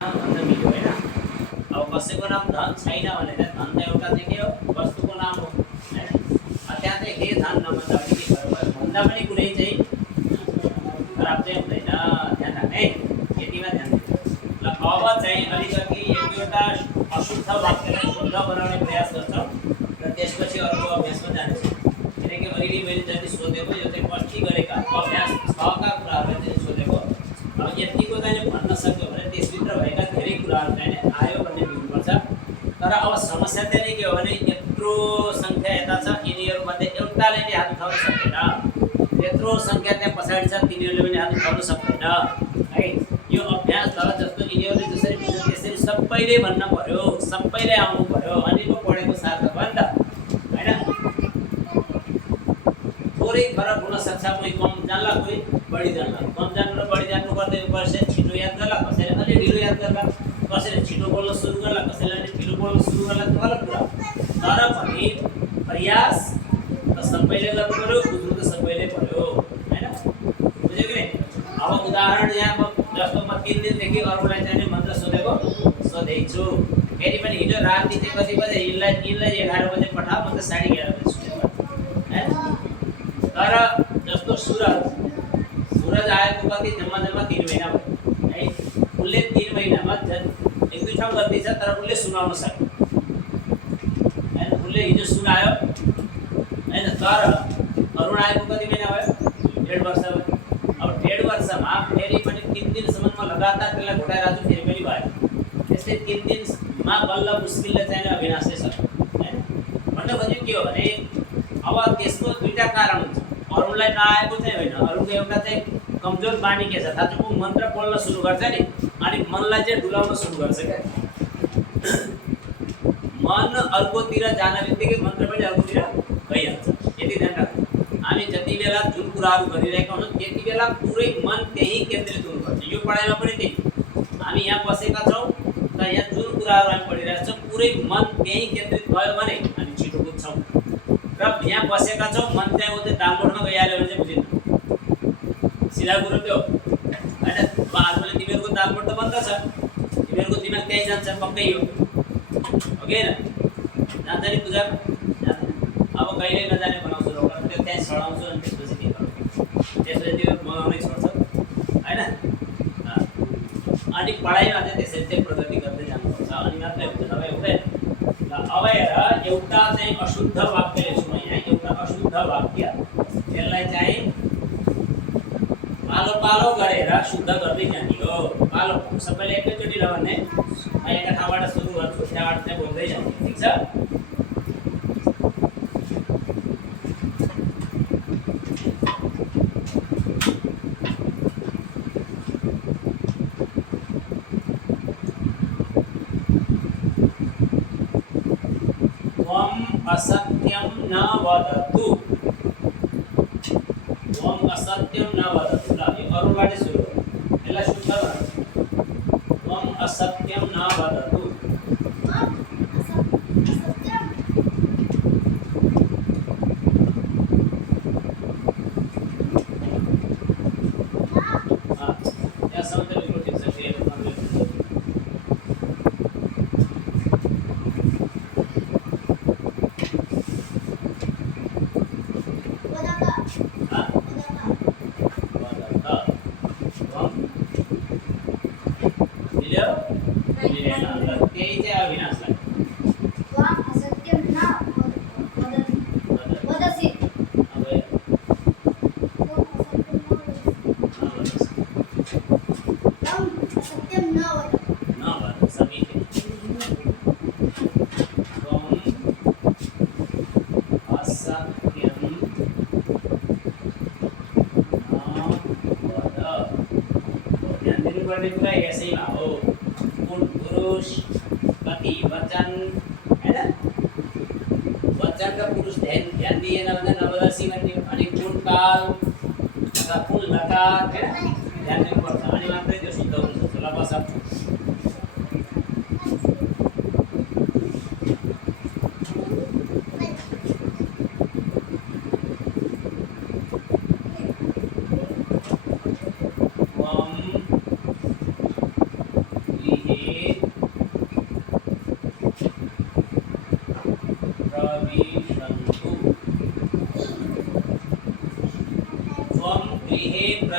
भन्न मिल्यो होइन। अब कसैको नाम धन छैन भने चाहिँ धन त एउटा चाहिँ के हो, वस्तुको नाम हो होइन। त्यहाँ चाहिँ हे धन नभन्दा पनि के भयो, भन्दा पनि कुनै चाहिँ खराब चाहिँ हुँदैन। ध्यान राख्ने, यतिमा ध्यान दिनु ल। अब चाहिँ अलिकति एक दुईवटा अशुद्ध वाक्यलाई शुद्ध बनाउने प्रयास गर्छौँ र त्यसपछि अर्को अभ्यासमा जानेछौँ। किनकि अहिले मैले जति सोधेको यो चाहिँ कति गरेका अभ्यास 6 का कुराहरू चाहिँ सोधेको। अब यतिको चाहिँ भन्न सक्यो भने त्यसभित्र भएका धेरै कुराहरू चाहिँ आयो भन्ने बुझ्नुपर्छ। तर अब समस्या चाहिँ के हो भने यत्रो सङ्ख्या यता छ, यिनीहरूमध्ये एउटाले नि हात उठाउन सक्दैन। यत्रो सङ्ख्या त्यहाँ पछाडि छ, तिनीहरूले पनि हात उठाउन सक्दैन है। यो अभ्यास तर जस्तो यिनीहरूले जसरी बुझ्छ त्यसरी सबैले भन्न पर्यो, सबैले आउनु पर्यो, अनि पो पढेको सार्थक भयो नि त होइन। थोरै फरक हुनसक्छ, कोही कम जान्ला कोही बढी जान्ला। कम जान्नु र बढी जान्नु गर्दै कसैले छिटो याद गर्ला, कसैले अलि ढिलो याद गर्ला, कसैले छिटो बोल्न सुरु गर्ला, कसैले अलि ढिलो बोल्न सुरु गर्ला, त्यो अलग कुरा। तर पनि प्रयास त सबैले गर्नु पर्यो, बुझ्नु त सबैले पर्यो होइन। बुझ्यो कि नहीं? अब उदाहरण यहाँ जस्तो म 3 दिनदेखि अरूलाई चाहिँ मन्त्र सोधेको सोधेको छु। फेरि पनि हिजो राति चाहिँ कति बजे यिनलाई 11 बजे पठाऊ, म त 11:30 बजे सुतेको हैन। तर जस्तो सूरज आएको कति जम्मा 3 महिना भयो है। उसले 3 महिनामा एक दुई ठाउँ गल्ती छ, तर उसले सुनाउन सक्यो हैन। उसले हिजो सुनायो हैन। तर अरुण आएको कति महिना भयो? 1.5 वर्ष भयो। अब 1.5 वर्षमा फेरि पनि 3 दिनसम्म लगातार त्यसलाई घटाइरहेको छु, फेरि पनि भयो। त्यस्तै 3 दिनमा बल्ल मुस्किलले चाहिँ अविनाशले सक्यो हैन। भन्नु खोजेको के हो भने अब त्यसको दुईटा कारण हुन्छ। अरुणलाई नआएको चाहिँ होइन, अरुणको एउटा चाहिँ कमजोर बानी के छ थाहा छ? ऊ मन्त्र बोल्न सुरु गर्छ नि, अनि मनलाई चाहिँ डुलाउन सुरु गर्छ क्या। मन अर्कोतिर जान बित्तिकै मन्त्र पनि अर्कोतिर गइहाल्छ। यति ध्यान राख्नु। हामी जति बेला जुन कुराहरू गरिरहेका हुन्छौँ त्यति बेला पुरै मन त्यही केन्द्रित हुनुपर्छ। यो पढाइमा पनि त्यही। हामी यहाँ बसेका छौँ त यहाँ जुन कुराहरू हामी पढिरहेका छौँ पुरै मन त्यही केन्द्रित भयो भने हामी छिटो बुझ्छौँ। र यहाँ बसेका छौँ, मन चाहिँ ऊ चाहिँ दालमोठमा गइहाल्यो भने चाहिँ बुझिन्न। सिधा कुरो त्यो होइन। आजभोलि तिमीहरूको दालमोठ त बन्द छ, तिमीहरूको दिमाग त्यहीँ जान्छ, पक्कै हो कि होइन? जान्छ नि पूजा? अब कहिले नजाने बनाउँछु र त्यो त्यहीँ सडाउँछु, अनि त्यसपछि के गर्नु? त्यसपछि त्यो बनाउनै छोड्छ होइन। अनि पढाइमा चाहिँ त्यसरी चाहिँ प्रगति गर्दै जानुपर्छ, अनि मात्रै हुन्छ, नभए हुँदैन। अब हेर, एउटा चाहिँ अशुद्ध वाक्य लेख्छु म यहाँ। एउटा अशुद्ध वाक्य, त्यसलाई चाहिँ पालो पालो गरेर शुद्ध गर्दै जाने हो। पालो सबैले एकैचोटि नभन्ने, एउटा ठाउँबाट सुरु गर्छु, त्यहाँबाट चाहिँ बोल्दै जाने, ठिक छ? असत्यं न वदतु। ओम असत्यं न वदतु। ल यो अरुणबाट सुरु हो, यसलाई शुद्ध गर्नु। ओम असत्यं न वदतु। कुरा यसैमा हो। कुन पुरुष, कति वचन हैन? वचन र पुरुष ध्यान दिएन भने नवदसी भन्ने, अनि कुन काल अथवा कुन लकार हैन ध्यान दिनुपर्छ, अनि मात्रै त्यो शुद्ध हुन्छ। ल बस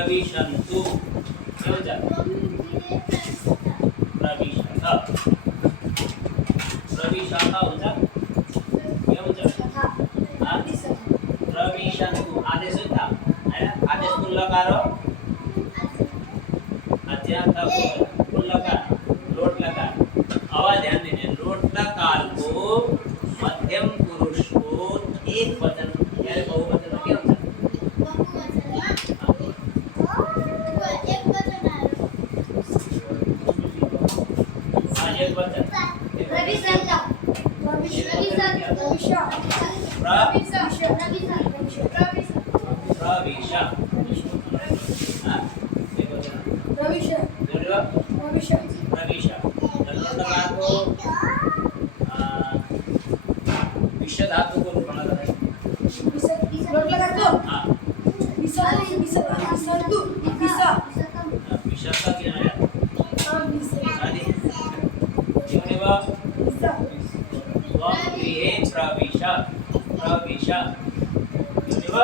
प्रविशन्तु केवल जा प्रविशत प्रविशत हुन्छ के हुन्छ प्रविशन्तु आदेश हो था हैन आदेश कुन लकार हो अज्ञात कुन लकार लोट लकार आवाज ध्यान दीजिए लोट लकार को मध्यम पुरुष को एक वचन यानी बहुवचन में क्या होता है एक वचन प्रविशा विषय धातु को रूपण करते हैं विषय क्या है आदि क्यों बा वाक्ये प्रविश प्रविश क्यों बा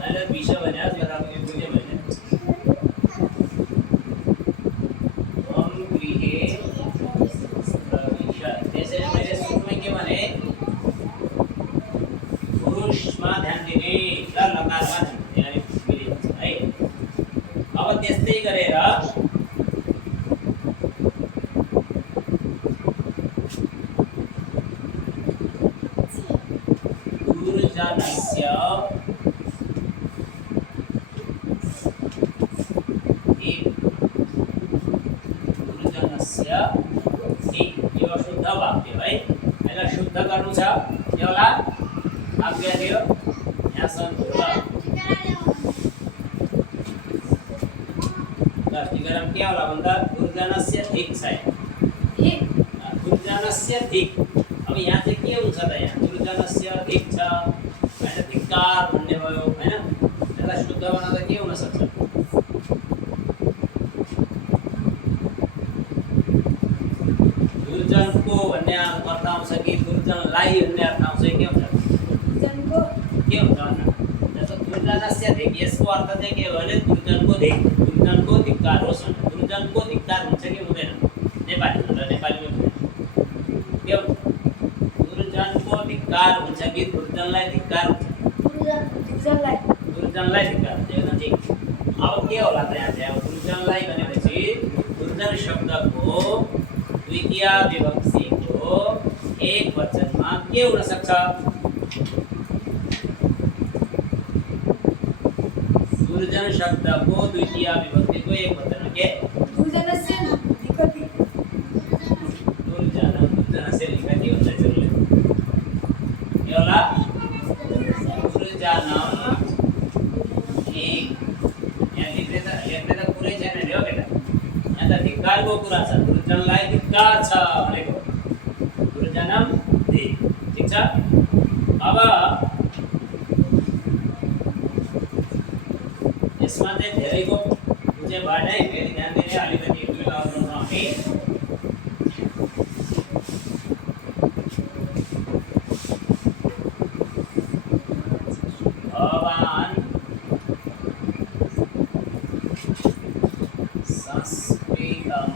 अरे विषय बना जरा के पूजे बने वाक्ये प्रविश जैसे मेरे सूत्र में क्या बने पुरुष में ध्यान देने का लकार में यानी मेरी है अब त्यस्तै गरेर दुर्जनस्य यो शुद्ध वाक्य है यसलाई शुद्ध गर्नु छ एउटा आज्ञा दियो यहाँ सम्पूर्ण स्पष्टीकरण के होला भन्दा दुर्जनस्य ठीक छ दुर्जनस्य ठीक अब यहाँ चाहिँ के हुन्छ त यहाँ दुर्जनस्य ठीक छ हैन धिक्कार भन्ने भयो हैन यसलाई शुद्ध बनाउँदा के हुन सक्छ दुर्जनको भन्ने अर्थ आउँछ कि दुर्जनलाई भन्ने अर्थ आउँछ के हुन्छ दुर्जनको के हुन्छ भन्दा जस्तो दुर्जनस्य धिक यसको अर्थ चाहिँ के हो भने दुर्जनको धिक्कार होस् भने दुर्जनको धिक्कार हुन्छ कि हुँदैन नेपालीमा नेपालीमा के हुन्छ दुर्जनको धिक्कार हुन्छ कि दुर्जनलाई धिक्कार हुन्छ दुर्जनलाई धिक्कार हुन्छ एकदम ठिक अब के होला त यहाँ चाहिँ अब दुर्जनलाई भनेपछि दुर्जन शब्दको द्वितीय विभक्तिको एक वचनमा के हुन सक्छ दुर्जन शब्दको द्वितीय विभक्तिको एक वचन के दुर्जनस्य लिखति हुन्छ जरुले एउटा दुर्जनम एक यहाँ लेख्ने त पुरै छैन नि हो केटा यहाँ त धिक्कारको कुरा छ दुर्जनलाई धिक्कार छ भनेको दुर्जनम धिक ठीक छ अब यसमा चाहिँ धेरैको बुझे भएन है फेरि ध्यान दिने अलिकति दुईटा आउँछौँ हामी भवान संस्कृतम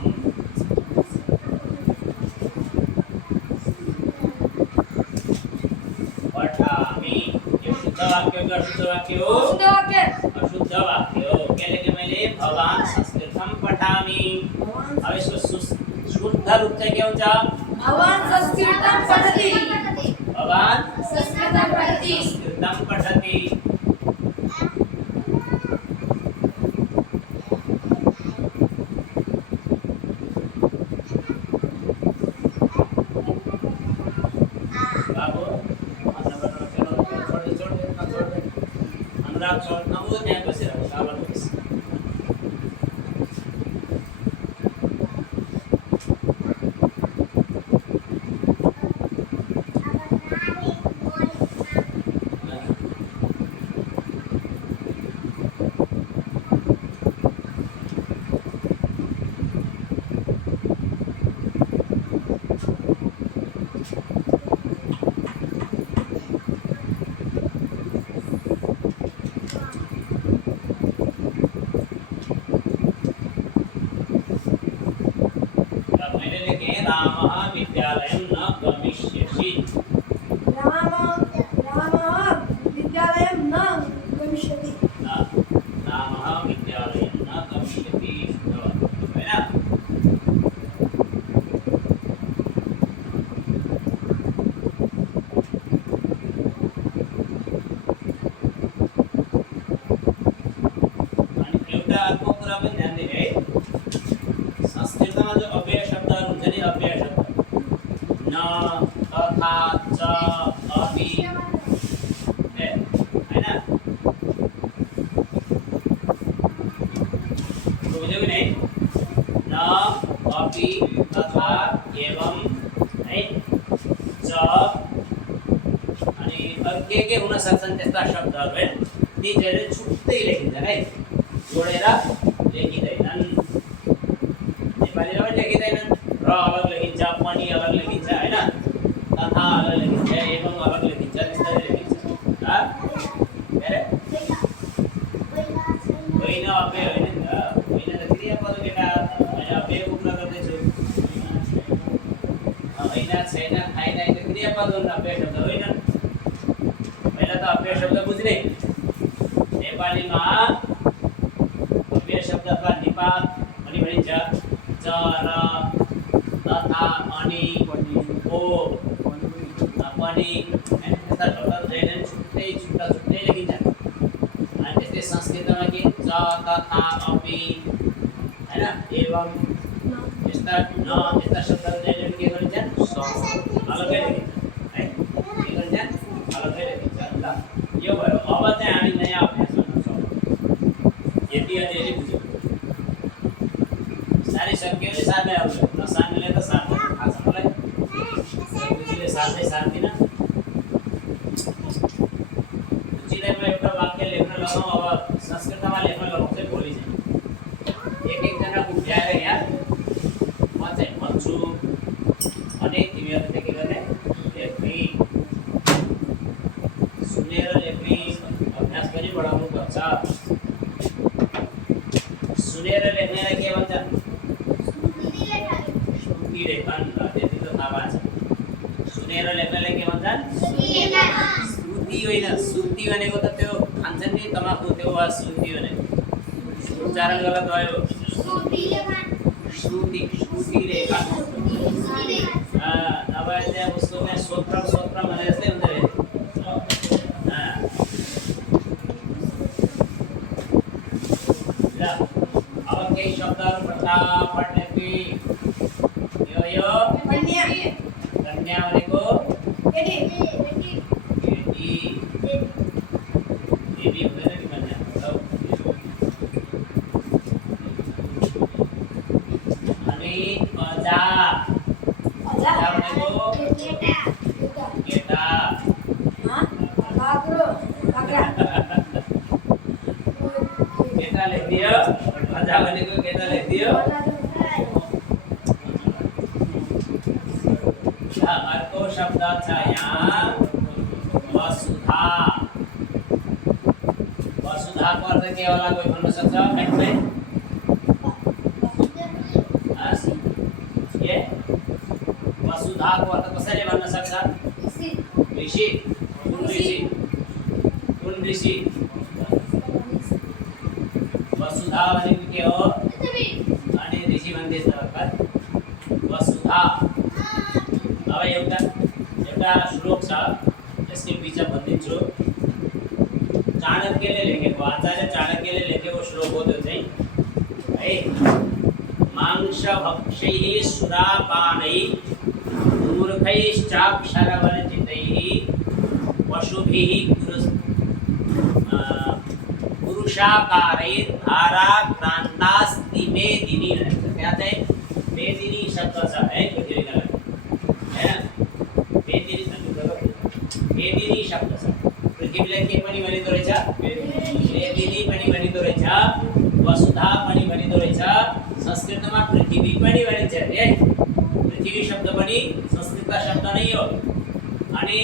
पठामि यो शुद्ध वाक्य हो अशुद्ध वाक्य हो अशुद्ध वाक्य हो क्या लेके मैंने भवान संस्कृतम पठामि अब इसको शुद्ध रूप से क्या होगा भवान संस्कृतम पठति भवान संस्कृतम पठति संस्कृतम पठति बाबू अनुराग छोड़ नमो न्याय बसिरहेको छ अब ऋषि रामः विद्यालयं न गमिष्यति रामः विद्यालयं न गमिष्यति है ना अनि एउटा अर्को कुरा पनि ध्यान दिने है संस्कृतमा जो अव्यय शब्दहरू हुन्छ नि अव्यय शब्द न तथा च अपि हैन बुझ्यौ नि है न अपि तथा एवं है च अनि अरु के हुन सक्छन् त्यस्ता शब्दहरू है ती चाहिँ छुट्टै लेखिन्छन् है जोडेर लेखिँदैनन् नेपालीमा पनि लेखिँदैनन् र अलग लेखिन्छ पनि अलग लेखिन्छ हैन तथा अलग लेखिन्छ एवं अलग लेखिन्छ त्यस्तै लेखिन्छ के अरे होइन अव्यय होइन नि त होइन त क्रियापद केटा मैले अव्ययको कुरा गर्दैछु होइन छैन खाइन त क्रियापद हुन् अव्यय शब्द होइन पहिला त अव्यय शब्द बुझ्ने नेपालीमा अव्यय शब्द अथवा निपात पनि भनिन्छ च र तथा अनि ओ पनि यस्ता शब्दहरू चाहिँ छुट्टै लेखिन्छ अनि त्यस्तै संस्कृतमा के च तथा अपि हैन एवं यस्ता शब्दहरू चाहिँ के गरिन्छ अलग्गै लेखिन्छ है के गरिन्छ अलग्गै लेखिन्छ ल यो भयो अब चाहिँ हामी नयाँ अभ्यास गर्न सक्छौँ यति अलिअलि बुझ्यौँ साह्रै सक्यो भने सार्दै आउँछ नसार्नेले त सार्दैन थाहा छ मलाई बुझिले सार्दैन बुझिले म एउटा वाक्य लेख्न लगाउँ अब संस्कृतमा लेख्न लगाउँ चाहिँ भोलि चाहिँ एकजना उठ्याएर यहाँ म चाहिँ भन्छु अनि तिमीहरूले चाहिँ के गर्ने लेख्ने सुनेर लेख्ने अभ्यास पनि बढाउनु पर्छ सुनेर लेख्नेलाई के भन्छ श्रुति लेखन त्यति त थाहा भएको छ सुनेर लेख्नेलाई के भन्छन् श्रुति होइन श्रुति भनेको त त्यो खान्छन् नि तमाखु त्यो वा श्रुति भनेको उच्चारण गलत भयो श्रुति लेखन अब त्यहाँ उसको त्यहाँ स्वत्र भने जस्तै हुन्छ अरे अब केही शब्दहरू फटाफट लेख्ने यो कन्या भनेको केटी देवी हुँदैन नि कन्या अनि अजा भनेको केटा केटा लेखिदियो अजा भनेको केटा लेखिदियो अर्को शब्द छ यहाँ वसुधा वसुधाको अर्थ के होला कोही भन्न सक्छ ठ्याक्कै के वसुधाको अर्थ कसैले भन्न सक्छ ऋषि कुन ऋषि वसुधा भनेको के हो अनि ऋषि भन्दैछ वसुधा अब एउटा श्लोक छ त्यसको विचार भनिदिन्छु चाणक्यले लेखेको आचार्य चाणक्यले लेखेको श्लोक हो त्यो चाहिँ है मांसभक्षैः सुरापानैः मूर्खैश्चाक्षरवर्जितैः पशुभिः पुरुषाकारैः धाराक्रान्तास्ति मेदिनी त्यहाँ चाहिँ मेदिनी शब्द छ है पृथ्वीका लागि हैन मेदिनी शब्द छ पृथ्वीलाई के पनि भनिदो रहेछ मेदिनी पनि भनिदो रहेछ वसुधा पनि भनिदो रहेछ संस्कृतमा पृथ्वी पनि भनिन्छ है पृथ्वी शब्द पनि संस्कृत शब्द नै हो अनि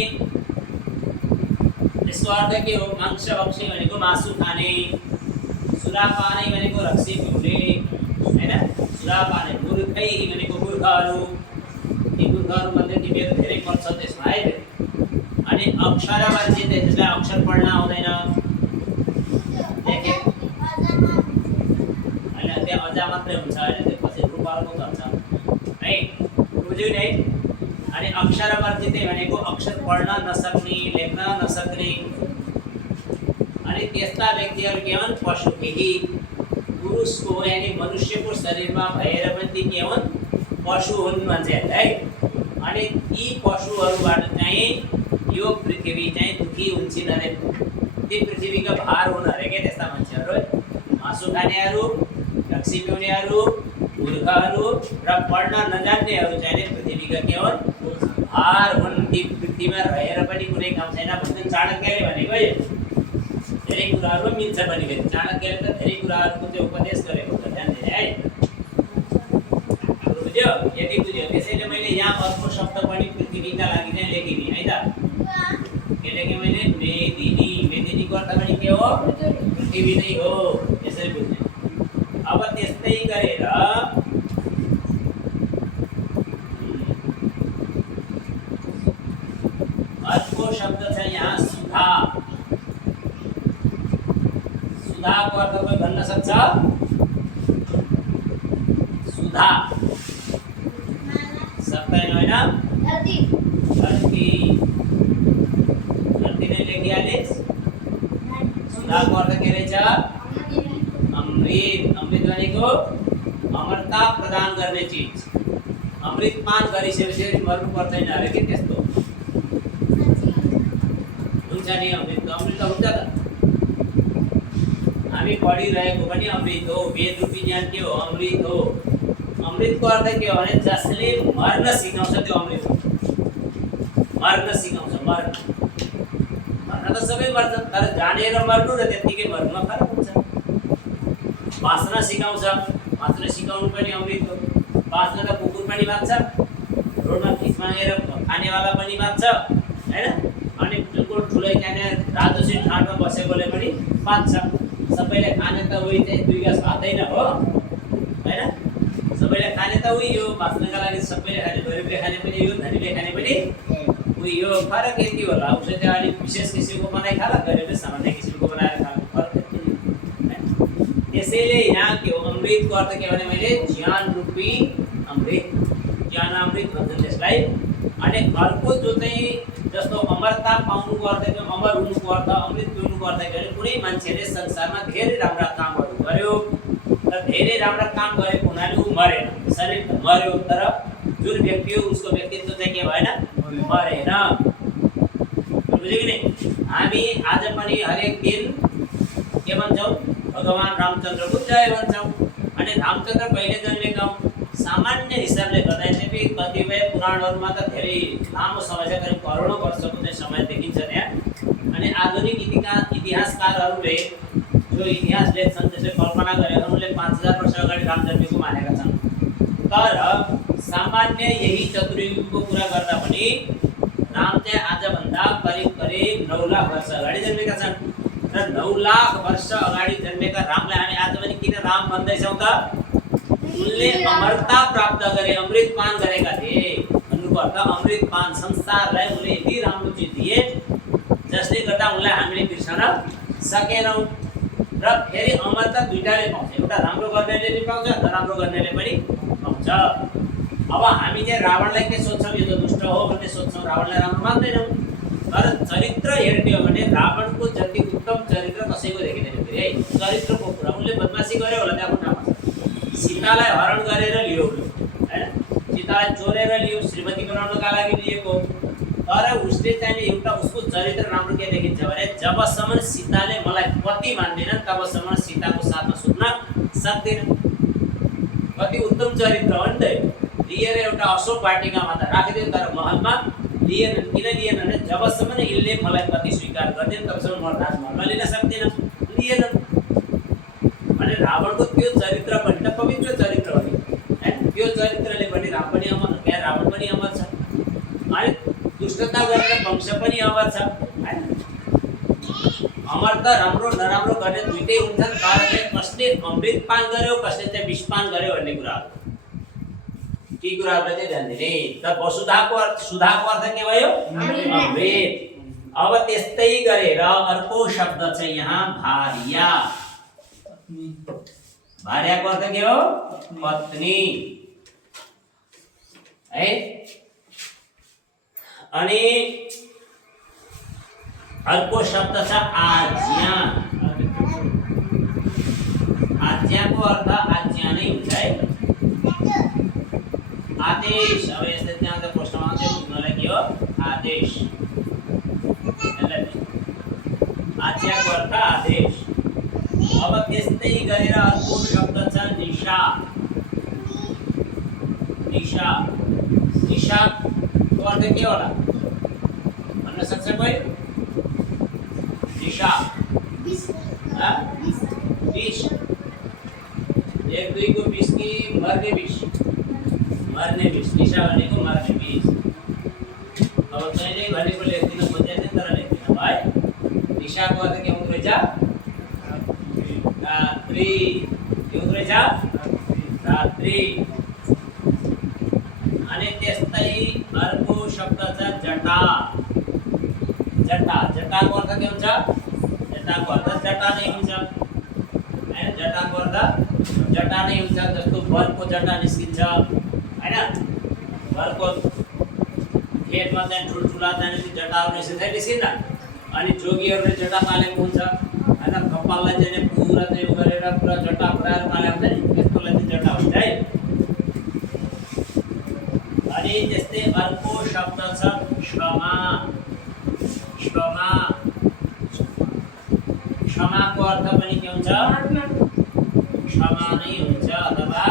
यसको अर्थ के हो मांस भक्षी भनेको मासु खाने सुरापानी भनेको रक्सी पिउने हैन सुरापानी मूर्खै भनेको मूर्खहरू ती गुरुहरू मध्ये कि मेरो धेरै मन छ त्यसमा है अनि अक्षरबाट चाहिँ त्यसलाई अक्षर पढ्न आउँदैन लेखे हैन त्यहाँ अजा मात्रै हुन्छ हैन त्यसपछि रूपहरूको हुन्छ है बुझ्यौ नि अनि अक्षरवर्जित भनेको अक्षर पढ्न नसक्ने लेख्न नसक्ने अनि त्यस्ता व्यक्तिहरू के हुन् पशु केही पुरुषको यानी मनुष्यको शरीरमा भएर पनि ती के हुन् पशु हुन् मान्छेहरू है अनि यी पशुहरूबाट चाहिँ यो पृथ्वी चाहिँ दुखी हुन्छन् अरे ती पृथ्वीका भार हुन् अरे के त्यस्ता मान्छेहरू मासु खानेहरू रक्सी पिउनेहरू मूर्खहरू र पढ्न नजान्नेहरू चाहिँ पृथ्वीका के हुन् भार हुन् ती पृथ्वीमा रहेर पनि कुनै काम छैन भन्छन् चाणक्यले भनेको है धेरै कुराहरू मिल्छ भने फेरि चाणक्यले त धेरै कुराहरूको चाहिँ उपदेश गरेको छ ध्यान दिने है बुझ्यो यति बुझ्यो त्यसैले मैले यहाँ अर्को शब्द पनि पृथ्वीका लागि चाहिँ लेखिदिएँ है त के लेखेँ मैले मेदिनी मेदिनीको अर्थ पनि के हो पृथ्वी नै हो यसरी बुझ्ने अब त्यस्तै गरेर अर्को शब्द छ यहाँ सुधा सुधाको अर्थ कोही भन्न सक्छ सुधा सक्दैन होइन धरती धरती नै लेखिहाले सुधाको अर्थ के रहेछ अमृत अमृत भनेको अमरता प्रदान गर्ने चीज अमृत पान गरिसकेपछि मर्नु पर्दैन अरे के त्यस्तो हुन्छ नि अमृत अमृत हुन्छ त हामी पढिरहेको पनि अमृत हो वेद रूपी ज्ञान के हो अमृत हो अमृतको अर्थ के हो भने जसले मर्न सिकाउँछ त्यो अमृत हो मर्न सिकाउँछ मर्न त सबै मर्छ तर जानेर मर्नु र त्यतिकै मर्नुमा फरक हुन्छ बाँच्न सिकाउँछ बाँच्न सिकाउनु पनि अमृत हो बाँच्न त कुकुर पनि बाँच्छ रोडमा खिचमागेर खानेवाला पनि बाँच्छ होइन अनि बिल्कुल ठुलै खाने राजोसी ठाडमा बसेकोले पनि बाँच्छ सबैले खाने त उही चाहिँ दुई गाँस भातै न हो होइन सबैले खाने त उही हो बाँच्नका लागि सबैले खाने गरिबले खाने पनि यो धनीले खाने पनि उही यो फरक यति होला उसले चाहिँ अलिक विशेष किसिमको बनाइ खाला गरिबले सामान्य किसिमको बनाएर खानु फरक त्यसैले यहाँ के हो अमृतको अर्थ के भने मैले ज्ञान रूपी अमृत ज्ञानामृत भन्छन् त्यसलाई अनि अर्को जो चाहिँ जस्तो अमरता पाउनुको अर्थ चाहिँ अमर हुनुको अर्थ अमृत पिउनुको अर्थ के भने कुनै मान्छेले संसारमा धेरै राम्रा कामहरू गर्यो र धेरै राम्रा काम गरेको हुनाले ऊ मरेन शरीर त मर्यो तर जुन व्यक्ति हो उसको व्यक्तित्व चाहिँ के भएन मरेन बुझ्यो कि नि हामी आज पनि हरेक दिन के भन्छौँ भगवान रामचन्द्रको जय भन्छौँ अनि रामचन्द्र कहिले जन्मेका हुन् सामान्य हिसाबले गर्दाखेरि कतिपय पुराणहरूमा त धेरै लामो समय छ करिब करोडौँ वर्षको चाहिँ समय देखिन्छ त्यहाँ अनि आधुनिक इतिहासकारहरूले जो इतिहास लेख्छन् त्यसले कल्पना गरेर उनले 5000 वर्ष अगाडि राम जन्मेको मानेका छन् तर सामान्य यही चतुर्युगको कुरा गर्दा पनि राम चाहिँ आजभन्दा करिब 9 लाख वर्ष अगाडि जन्मेका छन् र 9 लाख वर्ष अगाडि जन्मेका रामलाई हामी आज पनि किन राम भन्दैछौँ त उनले अमरता प्राप्त गरे अमृत पान गरेका थिए भन्नुको अर्थ अमृत पान संसारलाई उनले यति राम्रो चिज दिए जसले गर्दा उनलाई हामीले बिर्सन सकेनौँ र फेरि अमरता दुईटाले पाउँछ एउटा राम्रो गर्नेले पनि पाउँछ नराम्रो गर्नेले पनि पाउँछ अब हामी चाहिँ रावणलाई के सोच्छौँ यो त दुष्ट हो भन्ने सोच्छौँ रावणलाई राम्रो मान्दैनौँ तर चरित्र हेर्ने हो भने रावणको जति उत्तम चरित्र कसैको देखिँदैन फेरि है चरित्रको कुरा उनले बदमासी गर्यो होला त्यहाँ खुट्टामा सीतालाई हरण गरेर लियो हैन सीतालाई चोरेर लियो श्रीमती बनाउनका लागि लिएको तर उसले चाहिँ एउटा उसको चरित्र राम्रो के देखिन्छ भने जबसम्म सीताले मलाई पति मान्दैनन् तबसम्म सीताको साथमा सुत्न सक्दैन कति उत्तम चरित्र हो नि त लिएर एउटा अशोक वाटिकामा त राखिदियो तर महलमा लिएन किन लिएन भने जबसम्म यसले मलाई पति स्वीकार गर्दैन तबसम्म म राजमहलमा लिन सक्दिनँ लिएन भने रावणको त्यो चरित्र पनि त पवित्र चरित्र हो नि हैन त्यो चरित्रले पनि राम पनि अमर त्यहाँ रावण पनि अमर छ अनि दुष्टता गरेर वंश पनि अमर छ हैन अमर त राम्रो नराम्रो गर्ने दुईटै हुन्छन् तर चाहिँ कसले अमृत पान गर्यो कसले चाहिँ विष पान गर्यो भन्ने कुरा हो ती कुराहरुलाई चाहिँ ध्यान दिने। त वसुधाको अर्थ सुधाको अर्थ के भयो? अमृत। अब त्यस्तै गरेर अर्को शब्द चाहिँ यहाँ भार्या। भार्याको अर्थ के हो? पत्नी है। अनि अर्को शब्द छ आज्ञा। आज्ञाको अर्थ आज्ञा नै हुन्छ है। आदेश। अब यस्तै त्यहाँ त प्रश्नमा चाहिँ बुझ्नलाई के हो? आदेश। आज्ञाको अर्थ आदेश। अब त्यस्तै गरेर अर्को शब्द छ निशा। निशा। निशाको अर्थ के होला भन्न सक्छ कोही? निशा विष। एक दुई को विष कि मर्ने विष? मर्ने विष। निशा भनेको मर्ने विष। अब कहिले भनेको लेख्दिन खोजेको थिएँ तर लेख्दिन है। निशाको अर्थ के हुँदो रहेछ? रात्रि। के हुँदो रहेछ? रात्रि। अनि त्यस्तै अर्को शब्द छ जटा। जटा। जटाको अर्थ के हुन्छ? जटाको अर्थ जटा नै हुन्छ हैन। जटाको अर्थ जटा नै हुन्छ। जस्तो बरको जटा निस्किन्छ हैन। बरको खेतमा चाहिँ ठुल्ठुला चाहिँ जटाहरू निस्किन्छ निस्किन्न। अनि जोगीहरूले जटा पालेको हुन्छ हैन। कपाललाई चाहिँ पुरा चाहिँ गरेर पुरा जटा बनाएर पालेको हुन्छ नि, त्यसकोलाई चाहिँ जटा हुन्छ है। अनि त्यस्तै अर्को शब्द छ क्षमा। क्षमा। क्षमाको अर्थ पनि के हुन्छ? क्षमा नै हुन्छ अथवा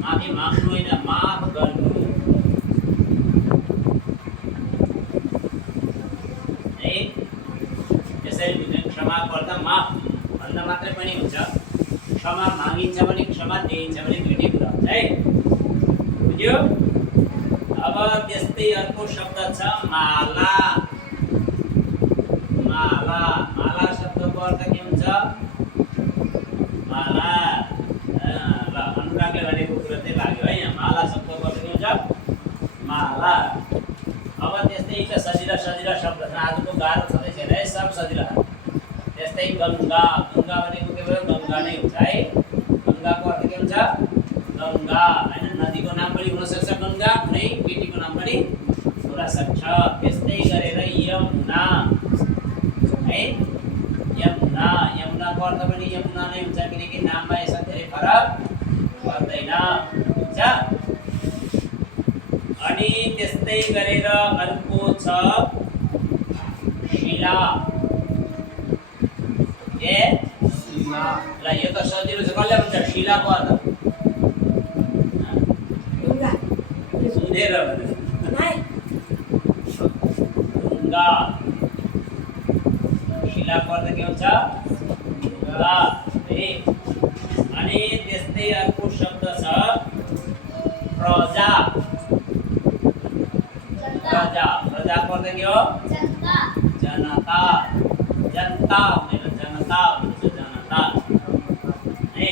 माफी माग्नु होइन, माफ गर्नु है। यसरी बुझ्नु। क्षमाको अर्थ माफ भन्दा मात्रै पनि हुन्छ। क्षमा मागिन्छ भने क्षमा दिइन्छ भने दुईटै कुरा हुन्छ है। बुझ्यो? अब त्यस्तै अर्को शब्द छ माला। माला। माला शब्दको अर्थ के हुन्छ? माला। ल अनुरागले भनेको कुरा चाहिँ लाग्यो है यहाँ। माला शब्दको अर्थ के हुन्छ? माला। अब त्यस्तै सजिला सजिला शब्द छ। आजको गाह्रो छँदै छैन है, सब सजिला। त्यस्तै गङ्गा। गङ्गा भनेको के भयो? गङ्गा नै हुन्छ है। गङ्गाको अर्थ के हुन्छ? गङ्गा हैन। नदीको नाम पनि हुन सक्छ गङ्गा, कुनै केटीको नाम पनि हुन सक्छ। त्यस्तै गरेर यमुना है। यमुना। यमुनाको अर्थ पनि यमुना नै हुन्छ किनकि नाममा यसमा धेरै फरक पर्दैन हुन्छ। अनि त्यस्तै गरेर अर्को छ शिला। ए शिला। ल यो त सजिलो छ। कसले भन्छ शिलाको अर्थ? सुनेर ढुङ्गा। शिलाको अर्थ के हुन्छ? ढुङ्गा है। अनि त्यस्तै अर्को शब्द छ प्रजा। प्रजा। प्रजाको अर्थ के हो? जनता। जनता होइन, जनता भन्छ। जनता है।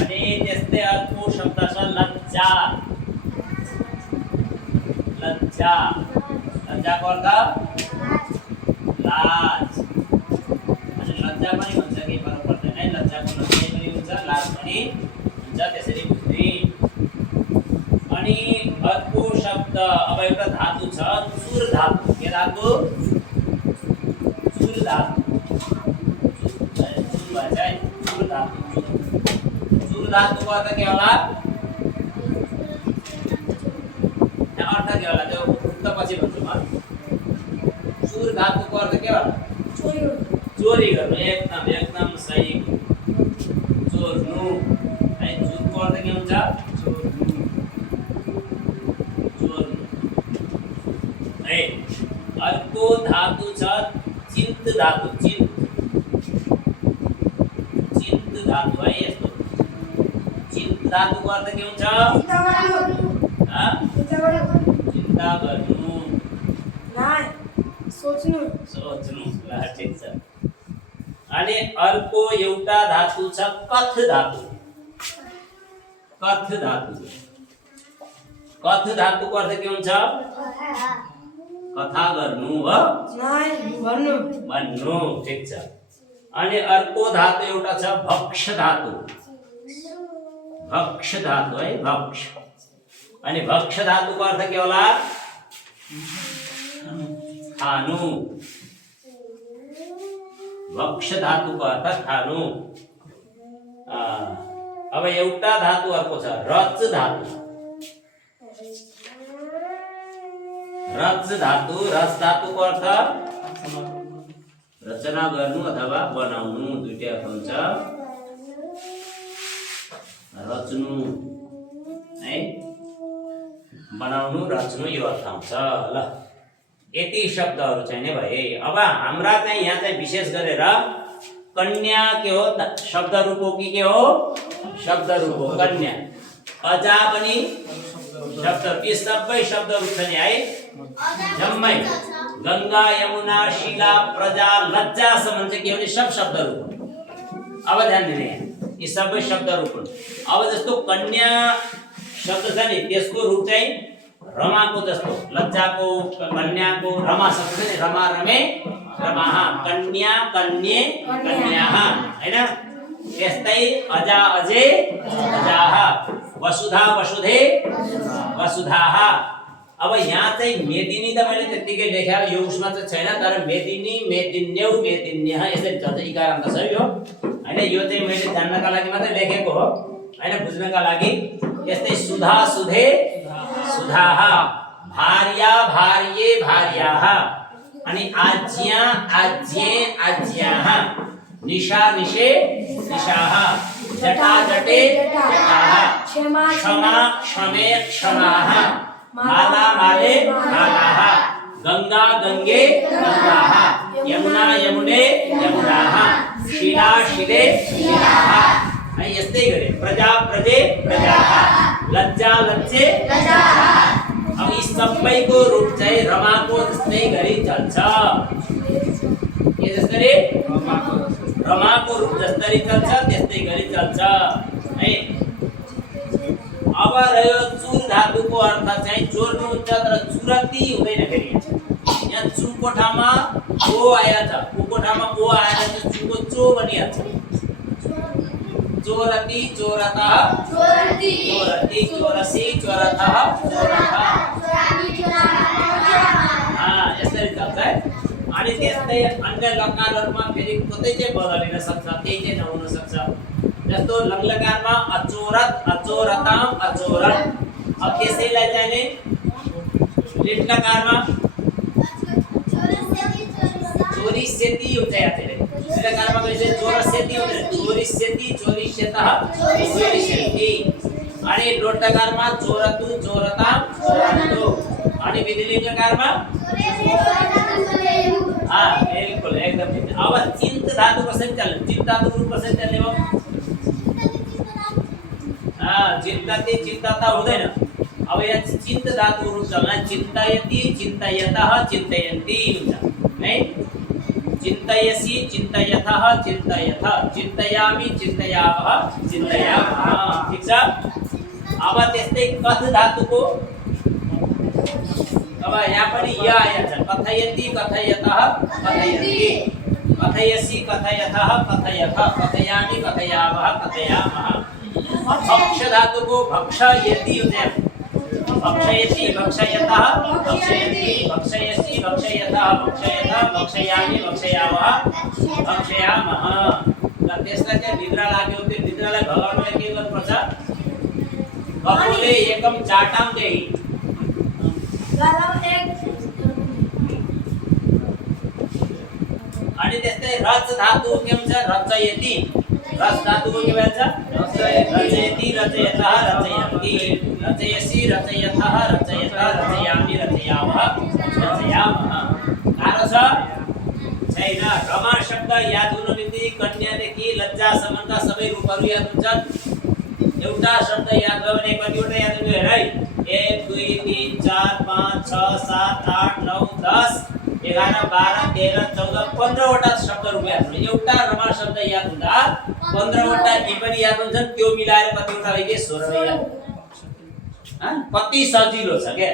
अनि त्यस्तै अर्को शब्द छ लज्जा। लज्जा। लज्जाको अर्थ लाज। अनि लज्जा पनि भन्छ कि फरक पर्दैन है। लज्जाको लज्जै पनि हुन्छ, लाज पनि हुन्छ, त्यसरी बुझ्ने। अनि अर्को शब्द अब एउटा धातु छ चुर धातु। के धातु? चुर धातु। चुर भन्छ है। चुर धातु। चुर धातुको अर्थ के होला? अर्थ के होला त्यो उक्त पछि भन्छु म। चुर धातुको अर्थ के होला? चोरी गर्नु। एकदम एकदम सही। चोर्नु है। चुरको अर्थ के हुन्छ? चोर्नु है। अर्को धातु छ चिन्त धातु। चिन्त धातु है। यस्तो चिन्त धातुको अर्थ के हुन्छ? चिन्ता गर्नु। सोच्नु। सोच्नु। ल ठिक छ। अनि अर्को एउटा धातु छ कथ धातु। कथ धातु। कथ धातुको अर्थ के हुन्छ कथा गर्नु हो भन्नु ठीक छ अनि अर्को धातु एउटा छ भक्ष धातु है भक्ष अनि भक्ष धातुको अर्थ के होला खानु भक्ष धातुको अर्थ खानु अब एउटा धातु अर्को छ रच धातु रच धातुको अर्थ रचना गर्नु अथवा बनाउनु दुईटै अर्थ हुन्छ रच्नु है बनाउनु रच्नु यो अर्थ आउँछ ल यति शब्दहरू चाहिँ नै भए अब हाम्रा चाहिँ यहाँ चाहिँ विशेष गरेर कन्या के हो शब्द रूप हो कि के हो शब्द रूप हो कन्या अजा पनि शब्द यी सबै शब्द रूप छ नि है जम्मै गंगा यमुना शिला प्रजा लज्जा सम्म चाहिँ के हो नि सब शब्द रूप अब ध्यान दिने यी सबै शब्द रूप अब जस्तो कन्या शब्द छ नि त्यसको रूप चाहिँ रमाको जस्तो लज्जाको कन्याको रमा शब्द छ नि रमा रमे रमाहा कन्या कन्ये कन्याः हैन त्यस्तै अजा अजे अजाः वसुधा वसुधे वसुधाः अब यहाँ चाहिँ मेदिनी त मैले त्यतिकै लेखेर यो उसमा चाहिँ छैन तर मेदिनी मेदिन्यौ मेदिन्यः यसरी चल्छ इकारान्त छ यो हैन यो चाहिँ मैले जान्नका लागि मात्रै लेखेको हो हैन बुझ्नका लागि यस्तै सुधा सुधे सुधाः भार्या भार्ये भार्याः अनि आज्ञा आज्ञे आज्ञाः निशा निशे निशाः जटा जटे जटाः क्षमा क्षमे क्षमाः माला माले मालाः गंगा गंगे गंगाः यमुना यमुने यमुनाः शिला शिले शिलाः है यस्तै गरे प्रजा प्रजे प्रजाः लज्जा लज्जे लज्जाः अब यी सबैको रूप चाहिँ रमाको जस्तै गरी चल्छ के जस्तै रमाको रूप जस्तै चल्छ त्यस्तै गरी चल्छ है अब रह्यो चुर धातुको अर्थ चाहिँ चोर्नु हुन्छ तर चुरती हुँदैन फेरि यहाँ चुको ठाउँमा ओ आएछ उको ठाउँमा ओ आएर चाहिँ चुको चो बनिहाल्छ चोरती चोरतः चोरती चोरती चोरसी चोरतः चोरतः यसरी चल्छ है अनि त्यस्तै अन्य लकारहरुमा फेरि कतै चाहिँ बदलिन सक्छ त्यही चाहिँ नहुन सक्छ जस्तो लङ्लकारमा अचोरत अचोरताम अचोरत अब त्यसैलाई चाहिँ नि लिट्लकारमा चोरी सेती हुन्छ या चाहिँ लिट्लकारमा गएपछि चोर सेती हुन्छ चोरी सेती चोरी सेतः चोरी सेती अनि लोटकारमा चोरतु चोरताम चोरतु अनि विधिलिङ्गकारमा बिल्कुल एकदम ठीक अब चिन्त धातु कसरी चल्ने चिन्त धातु रूप कसरी चल्ने हो चिन्तति चिन्तता हुँदैन अब यहाँ चिन्त धातु रूप चल्न चिन्तयति चिन्तयतः चिन्तयन्ति हुन्छ है चिन्तयसि चिन्तयतः चिन्तयथ चिन्तयामि चिन्तयावः चिन्तयामः ठीक छ अब त्यस्तै कथ धातुको अब यहाँ पनि य आएछ कथयति कथयतः कथयन्ति कथयसि कथयतः कथयथ कथयामि कथयावः कथयामः भक्ष धातुको भक्षयति हुन्छ भक्षयति भक्षयतः भक्षयन्ति भक्षयसि भक्षयतः भक्षयथ भक्षयामि भक्षयावः भक्षयामः र त्यसलाई चाहिँ निद्रा लाग्यो त्यो निद्रालाई भगाउनलाई के गर्नुपर्छ बबुले एकम चाटाम देहि अनि त्यस्तै रच धातु के हुन्छ रचयति रच धातुको के भन्छ रचयति रचयतः रचयन्ति रचयसि रचयतः रचयतः रचयामि रचयावः रचयामः गाह्रो छ छैन रमा शब्द याद हुनु निम्ति कन्यादेखि लज्जासम्मका सबै रूपहरू याद हुन्छन् एउटा शब्द याद भयो भने कतिवटा याद हुने है 1 2 3 4 5 6 7 8 9 10 11 12 13 14 15 वटा शब्द रूप याद हुने एउटा रमा शब्द याद हुँदा 15 वटा यी पनि याद हुन्छन् त्यो मिलाएर कतिवटा भइगे 16 याद कति सजिलो छ के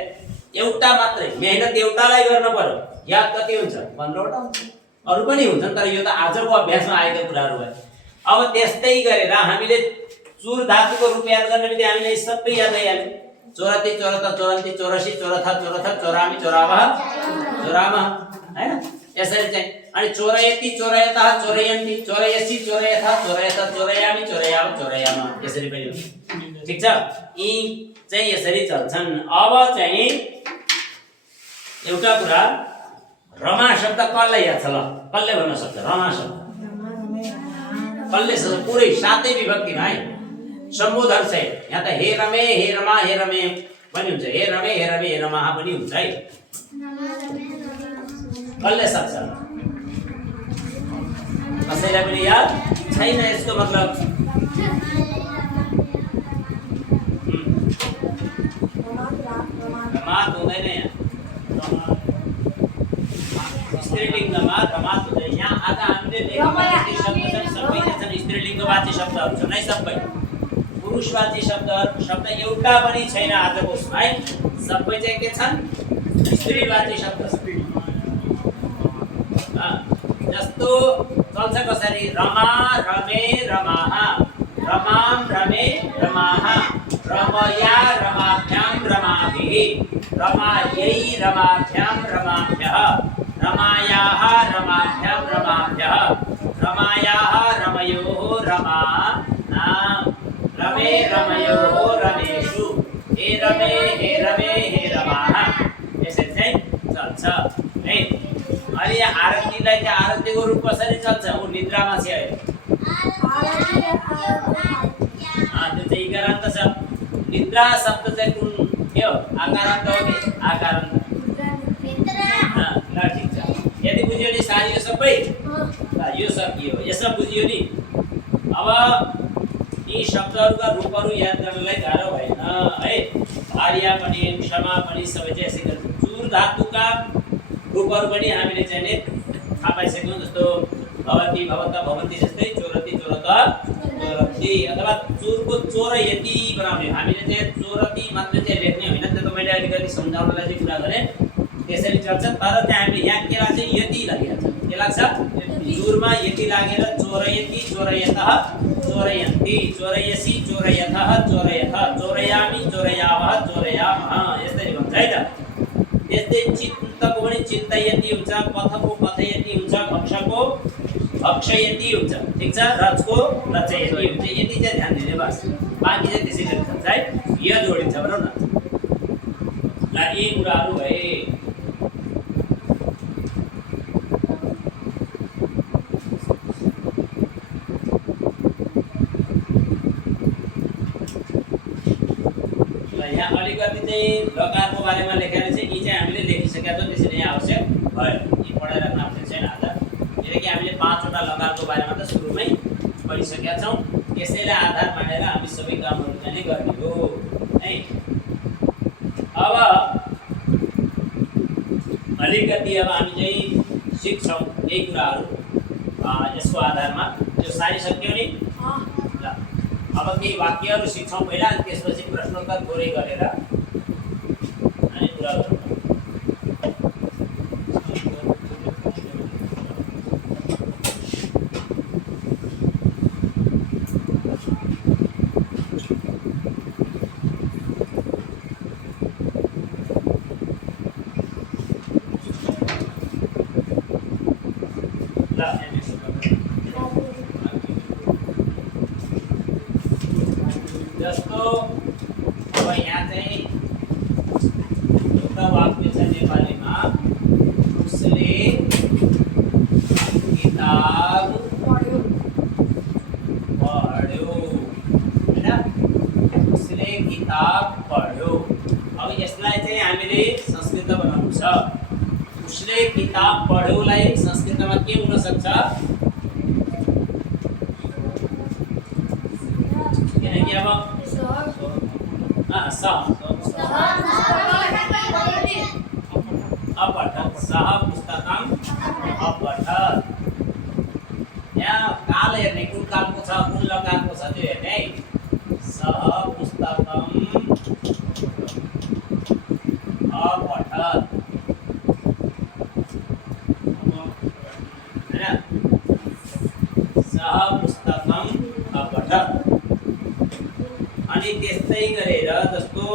एउटा मात्रै मेहनत एउटालाई गर्न पर्यो याद कति हुन्छ 15 वटा हुन्छ अरु पनि हुन्छन् तर यो त आजको अभ्यासमा आएका कुराहरु भयो अब त्यस्तै गरेर हामीले चुर धातुको रूप याद गर्ने बित्तिकै हामीले सबै याद आइहाल्यो 84 74 84 84 चौराथा चौरामी चौरावह चौरामा हैन यसरी चाहिँ अनि चौरयति चौरयता चौरयन्ति चौरयसी चौरयथा चौरयथा चौरयामी चौरयाव चौरयामा यसरी पनि हुन्छ ठीक छ यी चाहिँ यसरी चल्छन् अब चाहिँ एउटा कुरा रमा शब्द कसलाई याद छ ल कसले भन्न सक्छ रमा शब्द कसले पुरै सातै विभक्तिमा है सम्बोधन चाहिँ यहाँ त हे रमे पनि हुन्छ हे रमे हे रमा पनि हुन्छ है कसले सक्छ कसैलाई पनि याद छैन यसको मतलब रमात हुँदैन यहाँ स्त्रीलिङ्गमा रमात हुँदैन यहाँ आज हामीले लेखेका शब्द छन् सबै छन् स्त्रीलिङ्गवाची शब्दहरू छन् है सबै पुरुषवाची शब्द एउटा पनि छैन आजको उसमा है सबै चाहिँ के छन् स्त्रीवाची शब्द जस्तो चल्छ कसरी रमा रमे रमाहा रमाम रमे रमाहा रमया रमाभ्याम रमाभिः रमायै रमाभ्याम रमाभ्यः रमायाः रमाभ्याम रमाभ्यः रमायाः रमयोः रमानां रमे रमयोः रमेषु हे रमे हे रमाः यसरी चाहिँ चल्छ है अनि आरतीलाई चाहिँ आरतीको रूप कसरी चल्छ उ निद्रामा छ त्यो चाहिँ इकारान्त छ निद्रा शब्द चाहिँ कुन के हो आकारान्त हो कि आकारान्त ल ठीक छ यदि बुझियो नि साथी यो सबै यो सकियो यसो बुझियो नि अब यी शब्दहरुका रूपहरु याद गर्नलाई गाह्रो भएन है आर्या पनि क्षमा पनि सबै चाहिँ यसै गर्छ चुर धातुका रूपहरु पनि हामीले चाहिँ नि थाहा पाइसक्यौं जस्तो भवति भवता भवन्ति जस्तै चोरति चोरता चोरति अथवा चुरको चोरयति बनाउने हामीले चाहिँ चोरति मात्र चाहिँ लेख्ने होइन त्यो त मैले अलिकति सम्झाउनलाई चाहिँ कुरा गरे त्यसरी चल्छ तर चाहिँ हामीले यहाँ के लाग्छ यति लागेको छ के लाग्छ चुरमा यति लागेर चोरयति चोरयतः चोरयन्ति चोरयसी चोरयथः चोरयथ चोरयामि चोरयावः चोरयामः यसरी भन्छ है त त्यस्तै चिन्तको पनि चिन्तयति हुन्छ कथको कथयति हुन्छ भक्षको भक्षयति हुन्छ ठीक छ रचको रचयति हुन्छ यति चाहिँ ध्यान दिने बस बाँकी चाहिँ त्यसै गरी चल्छ है यो जोडिन्छ भनौँ न ल यी कुराहरू भए यहाँ अलिकति चाहिँ लकारको बारेमा लेखेर चाहिँ यी चाहिँ हामीले लेखिसकेका छौँ त्यसरी यहाँ आवश्यक भयो यी पढाइ राख्न आवश्यक छैन आज किनकि हामीले 5 वटा लकारको बारेमा त सुरुमै पढिसकेका छौँ यसैलाई आधार मानेर हामी सबै कामहरू चाहिँ गर्ने हो है अब अलिकति अब हामी चाहिँ सिक्छौँ यही कुराहरू यसको आधारमा त्यो सारिसक्यो नि ल अब केही वाक्यहरू सिक्छौँ पहिला अनि त्यसपछि प्रश्नोत्तर थोरै गरेर अनि कुरा गरौँ जस्तो अब यहाँ चाहिँ एउटा वाक्य छ नेपालीमा उसले किताब पढ्यो हैन उसले किताब पढ्यो अब यसलाई चाहिँ हामीले संस्कृत बनाउनु छ उसले किताब पढ्योलाई संस्कृतमा के हुन सक्छ किनकि अब अपठत् सः पुस्तकम् अपठत् यहाँ काल हेर्ने कुन कालको छ कुन लकारको छ त्यो हेर्ने है सः पुस्तकम् अनि त्यस्तै गरेर जस्तो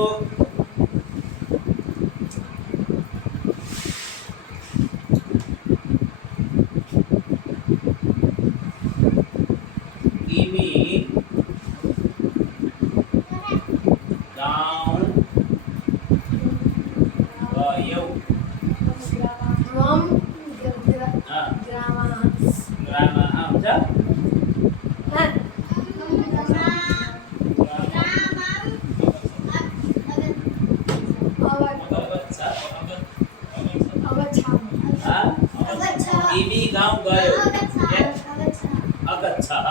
तिमी गाउँ गयौ मम ग्रामा ग्रामा हुन्छ तिमी गाउँ गयौ अगच्छः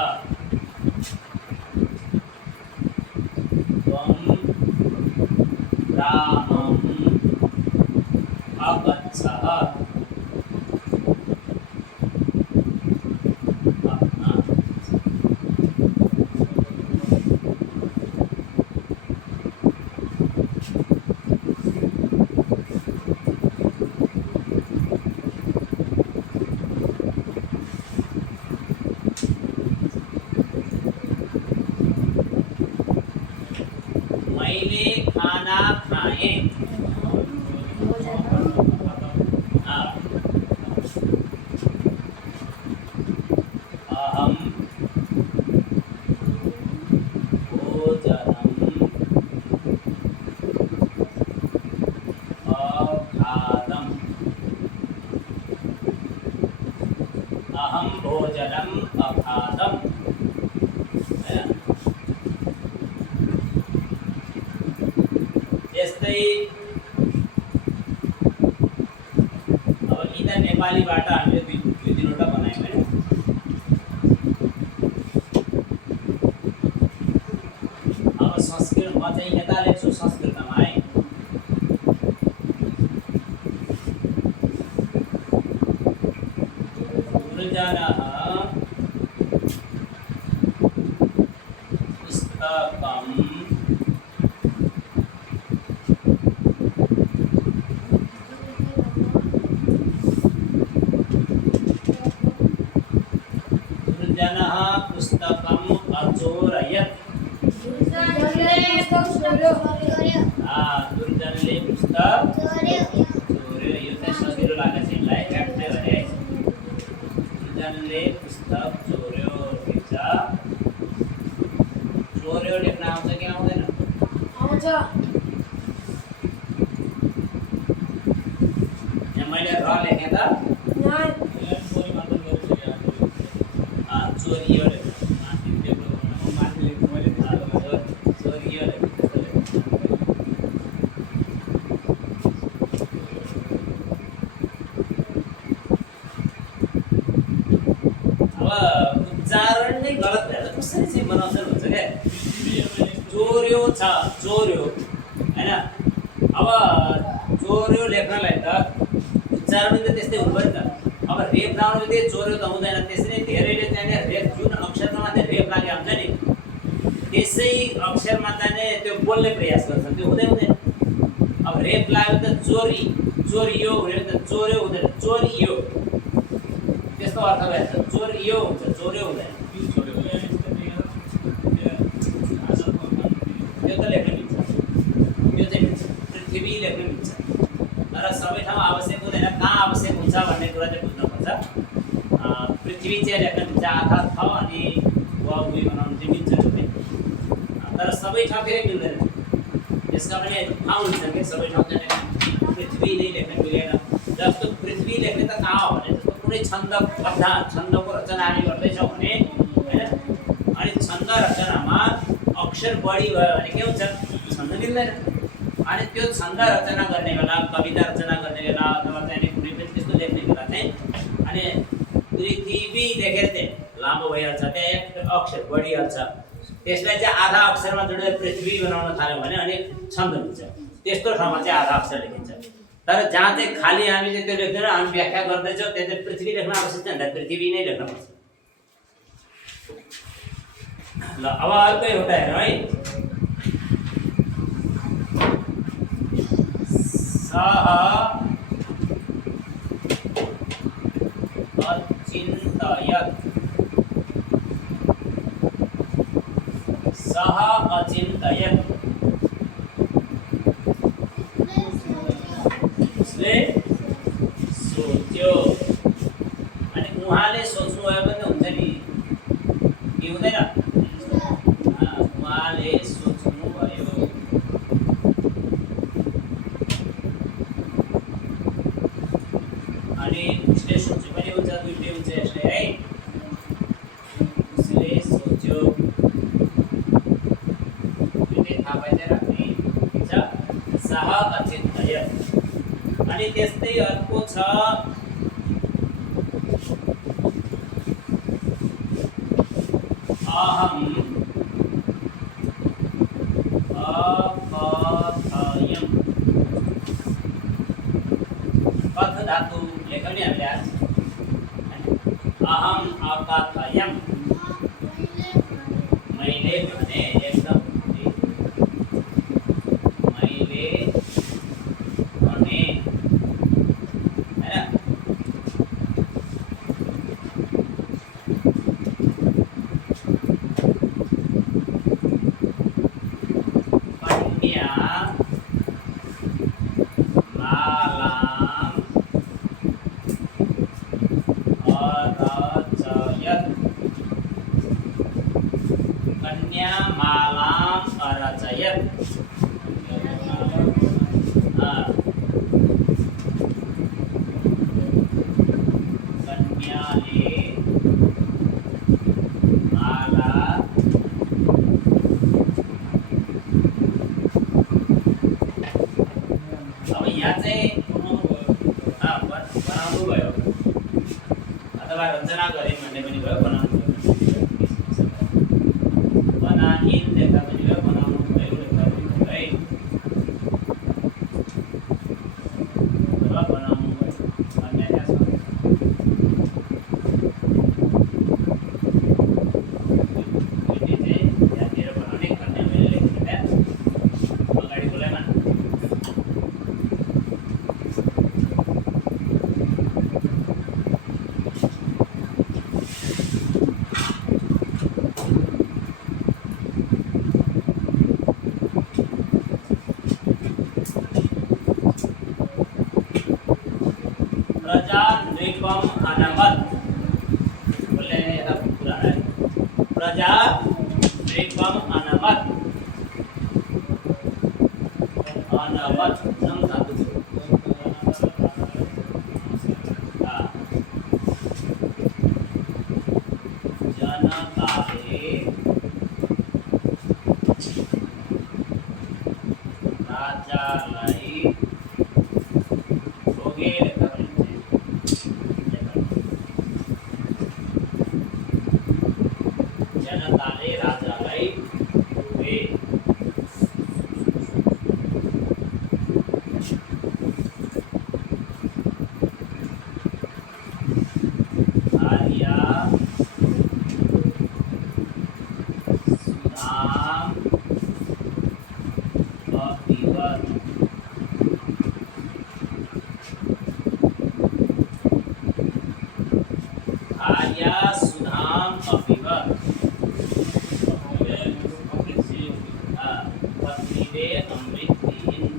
त्वं ग्रामम् अगच्छः मैले खाना खाएँ अहम भोजनम अखादम अहम भोजनम अखादम यस्तै अब यिनीहरू नेपालीबाट हामीले दुई तिनवटा बनायौँ होइन अब संस्कृत म चाहिँ यता लेख्छु संस्कृतमा है गुरुजनः पुस्तकम् गुरुजनः पुस्तकम् अचोरयत् गुरुजनले पुस्तक चोर्यो यो चाहिँ सजिलो लाग्छ यसलाई ट्याक्कै भने गुरुजनले पुस्तक चोर्यो ठिक छ चोर्यो लेख्न आउँछ कि आउँदैन यहाँ मैले र लेखेँ त चोरियो लेख्नु चोरियो लेख्नु अब उच्चारण नै गलत भएर कसरी चाहिँ बनाउँछन् हुन्छ क्या चोर्यो छ चोर्यो होइन अब चोर्यो लेख्नलाई त उच्चारण त त्यस्तै हुनु पऱ्यो नि त अब रेप लाउनु बित्तिकै चोर्यो त हुँदैन त्यसरी धेरैले चाहिँ रेप जुन अक्षरमा मात्रै रेप लागे हुन्छ नि त्यसै अक्षरमा चाहिँ त्यो बोल्ने प्रयास गर्छन् त्यो हुँदैन अब रेप लाग्यो त चोरी चोरियो हुने त चोर्यो हुँदैन चोरियो त्यस्तो अर्थ भएछ चोरियो हुन्छ चोर्यो हुँदैन त्यो त लेख्न मिल्छ यो चाहिँ मिल्छ पृथ्वी लेख्न मिल्छ तर सबै ठाउँ आवश्यक हुँदैन कहाँ आवश्यक हुन्छ भन्ने कुरा चाहिँ बुझ्नुपर्छ पृथ्वी चाहिँ लेख्न मिल्छ आधा थ अनि बुई बनाउनु चाहिँ मिल्छ त्यो चाहिँ तर सबै ठाउँ फेरि मिल्दैन यसका पनि ठाउँ हुन्छन् कि सबै ठाउँ चाहिँ पृथ्वी नै लेख्न मिलेन जस्तो पृथ्वी लेख्ने त कहाँ हो भने जस्तो कुनै छन्दबद्ध छन्दको रचना हामी गर्दैछौँ भने होइन अनि छन्द रचनामा अक्षर बढी भयो भने के हुन्छ छन्द मिल्दैन अनि त्यो छन्द रचना गर्ने बेला कविता रचना गर्ने बेला अथवा चाहिँ कुनै पनि त्यस्तो लेख्ने बेला चाहिँ अनि पृथ्वी लेखेर चाहिँ लामो भइहाल्छ त्यहाँ एक अक्षर बढिहाल्छ त्यसलाई चाहिँ आधा अक्षरमा जोडेर पृथ्वी बनाउन थाल्यो भने अनि छन्द मिल्छ त्यस्तो ठाउँमा चाहिँ आधा अक्षर लेखिन्छ तर जहाँ चाहिँ खाली हामीले त्यो लेख्दैन हामी व्याख्या गर्दैछौँ त्यहाँ चाहिँ पृथ्वी लेख्न आवश्यक छैन पृथ्वी नै लेख्नुपर्छ ल अब अर्को एउटा हेरौँ है सह अचिन्तयत् सः अचिन्तयत् उसले सोच्यो अनि उहाँले सोच्नु भयो भने हुन्छ नि के हुँदैन उहाँले सोच्नु भयो अनि उसले सोचे पनि हुन्छ दुईटै हुन्छ यसले है उसले सोच्यो दुईटै थाहा पाइदिएर राख्ने ठिक छ सः अचिन्तयत् अनि त्यस्तै अर्को छ अहम् अकथयम् कथ धातु लेख्यौँ नि हामीले आज अहम् अकथयम् मैले भने एकदम मैले भने हैन कन्या मालाम अरचयत् कन्या मालाम अरचयत् कन्याले माला अब यहाँ चाहिँ बनाउनु भयो अथवा रचना गरिन् भन्ने पनि भयो बनाउनु भयो बनाइन् लेख्दा पनि भयो बनाउनु भयो लेख्दा पनि भयो है र बनाउनु भयो भन्ने छ दुईटै चाहिँ यहाँतिर बनाउने कन्या मैले लेखेको थिएँ अगाडि बोलाइमा प्रजा नृपम अनमत बोले यता पूरा है प्रजा नृपम अनमत अनमत नम धातु जनताले राजालाई भोगे लेख्दा पनि जनताले राजालाई भोगे आर्या सुदाम अपिवत आर्या सुधाम अपिवत पत्नीले अमृत दिइन्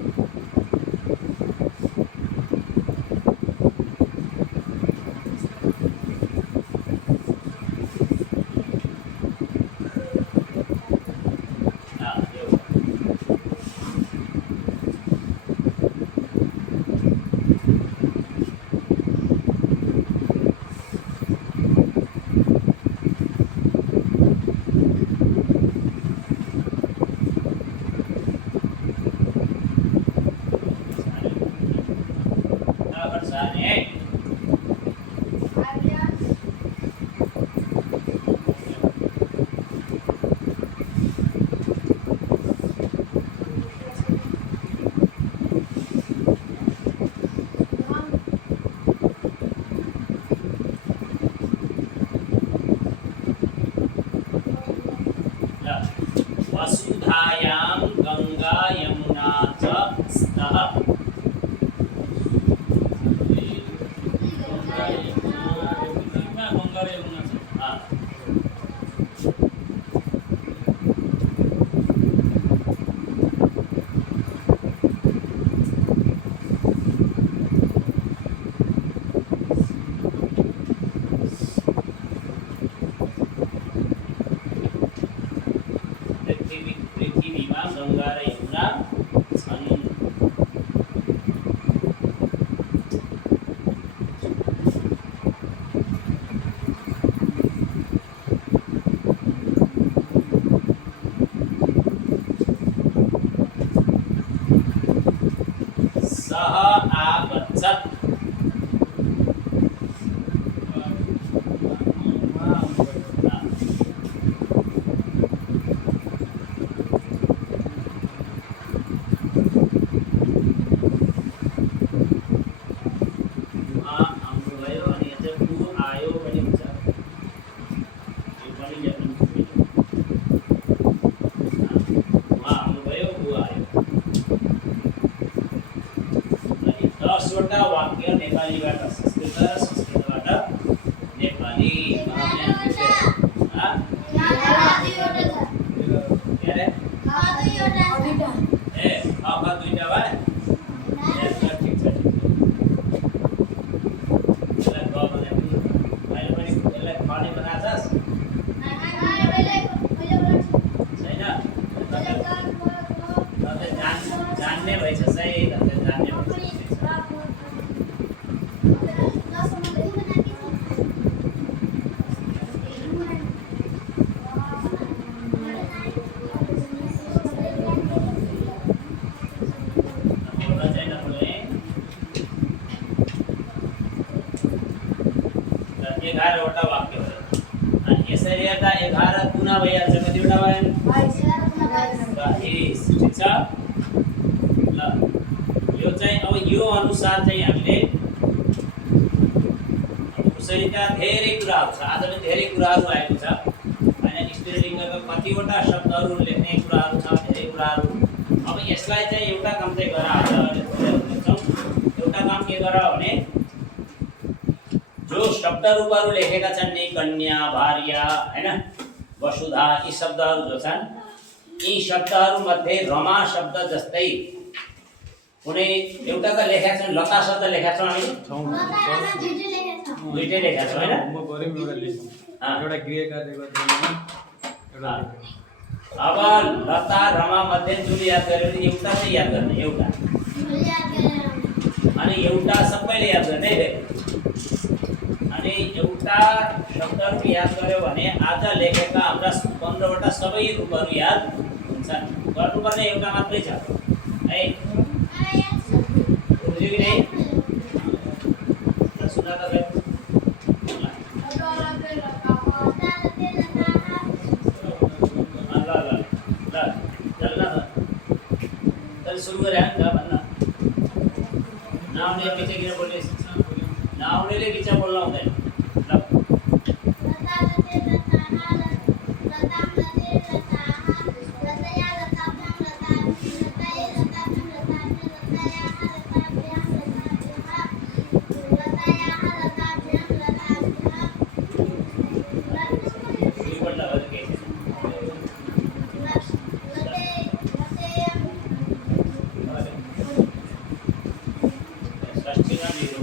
वसुधायां गंगा यमुना च स्तः नेपालीबाट संस्कृत, संस्कृतबाट नेपाली हाँ के रे ए आका दुईटा भए ठीक छ यसलाई ग भने अहिले पनि यसलाई खडी बनाछस् छैन तपाईँ जान्ने भइछ सही तपाईँ जान्ने भइछ एघारवटा वाक्य भयो अनि यसरी हेर्दा 11 गुना भइहाल्छ कतिवटा भयो 22 ठीक छ ल यो चाहिँ अब यो अनुसार चाहिँ हामीले उसैका धेरै कुराहरू छ आज पनि धेरै कुराहरू आएको छ हैन स्त्रीलिङ्गका कतिवटा शब्दहरू लेख्ने कुराहरू छ धेरै कुराहरू अब यसलाई चाहिँ एउटा काम चाहिँ एउटा काम के गर भने जो शब्द रूपहरू लेखेका छन् नि कन्या भार्या हैन वसुधा यी शब्दहरू जो छन् यी शब्दहरू मध्ये रमा शब्द जस्तै कुनै एउटा त लेखेका छन् लता शब्द लेखेका छौं हामी दुईटै लेखेका छौं हैन म गरे एउटा लेख्छु एउटा गृह कार्य गर्दैन एउटा अब लता रमा मध्ये जुन याद गर्यो भने एउटा चाहिँ याद गर्ने एउटा अनि एउटा सबैले याद गर्ने अनि एउटा शब्दहरू याद गर्यो भने आज लेखेका हाम्रा 15 वटा सबै रूपहरू याद हुन्छन् गर्नुपर्ने एउटा मात्रै छ है बुझ्यो कि नहीं सुना त भाइ सुरु गरे भन्न नाउले पछि किन बोल्ने नाउनेले पछि बोल्न हुँदैन ल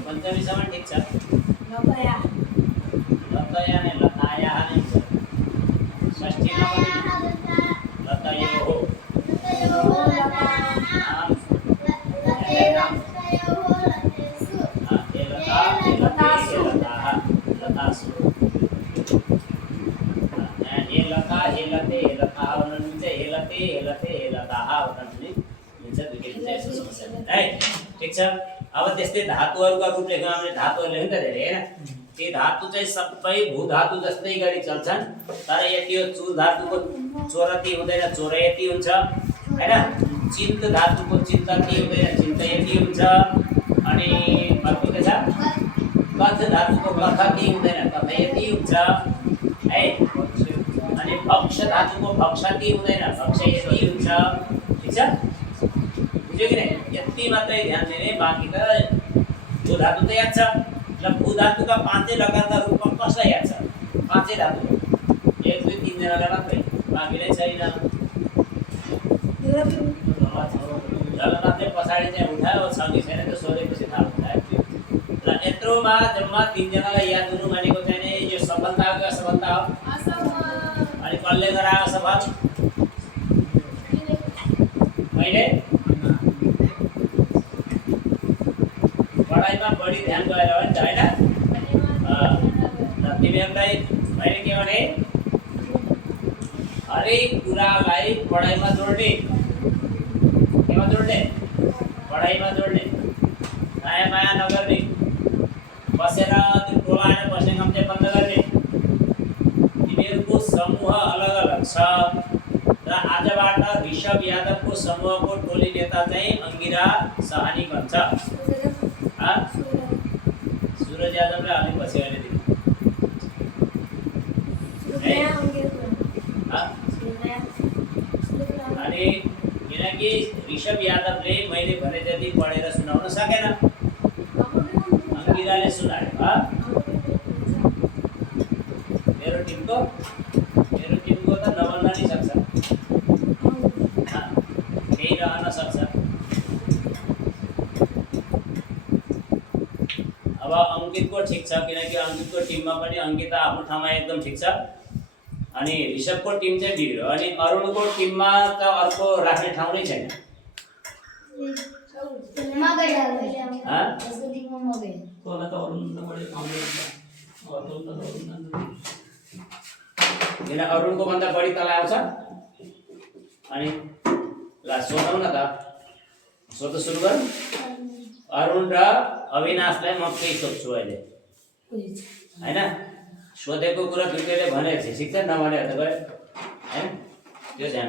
पंचमीसम्म ठीक छ लतया ने लताया नै छ षष्ठीमा लतयो हो ठीक छ अब त्यस्तै धातुहरूका रूप लेख्न हामीले धातुहरू लेख्न त धेरै हैन ती धातु चाहिँ सबै भू धातु जस्तै गरी चल्छन् तर यति यो चुर धातुको चोरती हुँदैन चोरयति हुन्छ हैन चिन्त धातुको चिन्तती हुँदैन चिन्तयति हुन्छ अनि अर्को के छ कथ धातुको कथति हुँदैन कथयति हुन्छ है अनि भक्ष धातुको भक्षति हुँदैन भक्षयति हुन्छ ठीक छ बुझ्यो कि नहीं यति मात्रै ध्यान दिने बाँकी त भू धातु त याद छ ल भू धातुका पाँचै लकारका रूपमा कसलाई याद छ पाँचै धातु 1 2 3 जनालाई मात्रै बाँकीले छैन जलनाथले पछाडि चाहिँ उठायो छ कि छैन त्यो सोधेपछि थाहा हुन्छ ल यत्रोमा जम्मा 3 जनालाई याद हुनु भनेको चाहिँ यो सफलता हो असफलता हो अनि कसले गरायो सफल मैले पढाइमा बढी ध्यान गएर हो नि त हैन तिमीहरूलाई मैले के भने हरेक कुरालाई पढाइमा जोड्ने केमा जोड्ने पढाइमा जोड्ने माया माया नगर्ने बसेर त्यो टोलाएर बस्ने काम चाहिँ बन्द गर्ने तिमीहरूको समूह अलग अलग छ र आजबाट ऋषभ यादवको समूहको टोली नेता चाहिँ अंगिरा सहानी बन्छ सूरज यादवलाई अलि पछि अहिले दिनु अनि किनकि ऋषभ यादवले मैले भने जति पढेर सुनाउन सकेन अंकिराले सुनाड्यो मेरो टिमको त नभन्न नि सक्छ केही रहन सक्छ। अब अंकितको ठिक छ किनकि अंकितको टिममा पनि अंकिता आफ्नो ठाउँमा एकदम ठिक छ अनि ऋषभको टिम चाहिँ बिग्रियो अनि अरुणको टिममा त अर्को राख्ने ठाउँ नै छैन। किन अरुणको भन्दा बढी तल आउँछ अनि ल सोधौँ न त सोध्न सुरु गरौँ। अरुण र अविनाशलाई म केही सोध्छु अहिले हैन सोधेको कुरा दुईटैले भनेको छ ठिक छ नभनेको त गयो हैन त्यो ध्यान